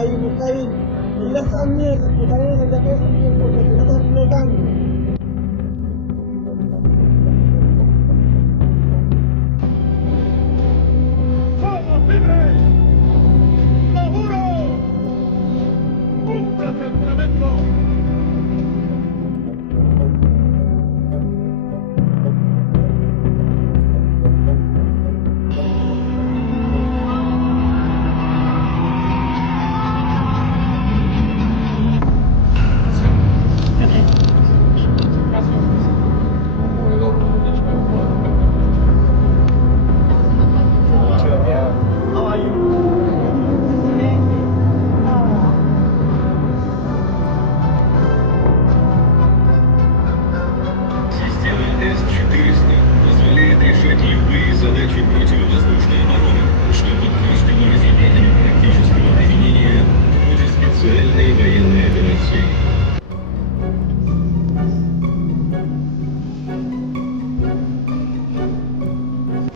país Israel y las armées que también se apresan bien porque se están flotando. ¡Somos libres! ¡Lo juro! ¡Cúmplase el juramento! С-400 позволяет решать любые задачи противовоздушной обороны, что под простым разделением практического применения в ходе специальной военной операции.